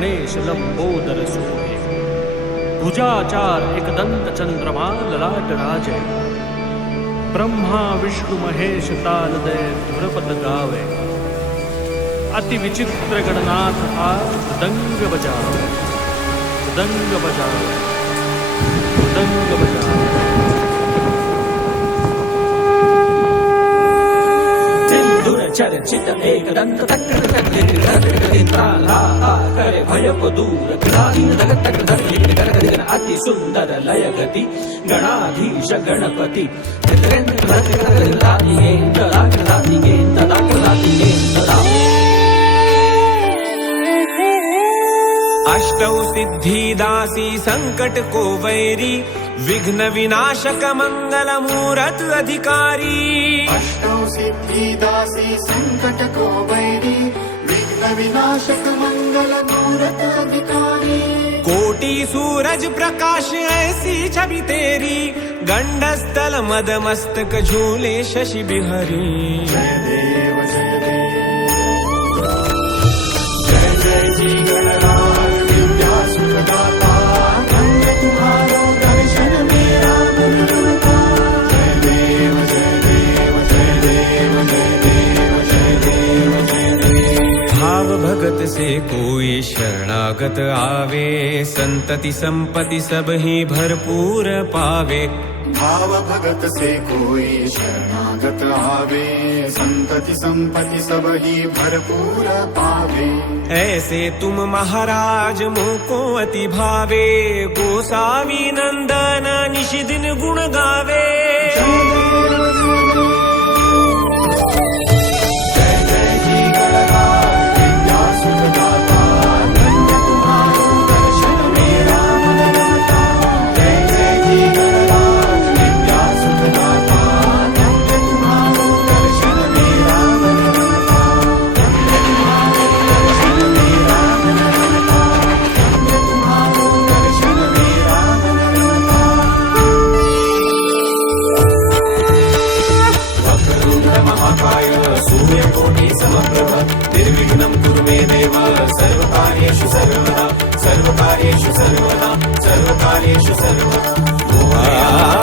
गणेश लंबोदर सोहे भुजाचार एकदंत चंद्रमा ललाट राजे ब्रह्मा विष्णु महेश तालदय धुरपत गावे अति विचित्र गणनाथ आज दंग बजावे दंग बजावे दंग बजावे चर्चित एकदंत करे भयप दूर अति सुंदर लय गती गणाधीश गणपती अष्टौ सिद्धि दासी संकट को वैरी विघ्न विनाशक मंगल मूरत अधिकारी अष्टौ सिद्धि दासी संकट को वैरी विघ्न विनाशक मंगल मूरत अधिकारी कोटि सूरज प्रकाश ऐसी छवि तेरी गंडस्थल मद मस्तक झूले शशि बिहरी जय देव जय देव जय जय जी गणराज विद्या सुखदाता धन्य तुम्हारो दर्शन मेरा मन रमता जय देव जय देव जय देव जय देव जय देव जय देव भाव भगत से कोई शरणागत आवे संतति संपत्ति सब ही भरपूर पावे भाव भगत से कोई शरणागत आवे संतति संपत्ति सब ही भरपूर पावे ऐसे तुम महाराज मुको अति भावे गोसावी नंदन निश दिन गुण गावे जय जय जी गणराज विद्या सुखदाता धन्य तुम्हारो दर्शन मेरा मन रमता जय जय जी गणराज विद्या सुखदाता धन्य तुम्हारो दर्शन मेरा मन रमता धन्य तुम्हारो दर्शन मेरा मन रमता धन्य तुम्हारो दर्शन मेरा मन रमता वक्रतुंड महाकाय सूर्यकोटि समप्रभ निर्विघ्नं कुरु मे देव सर्वकार्येषु सर्वदा सर्वकार्येषु सर्वदा सर्वकार्येषु सर्वदा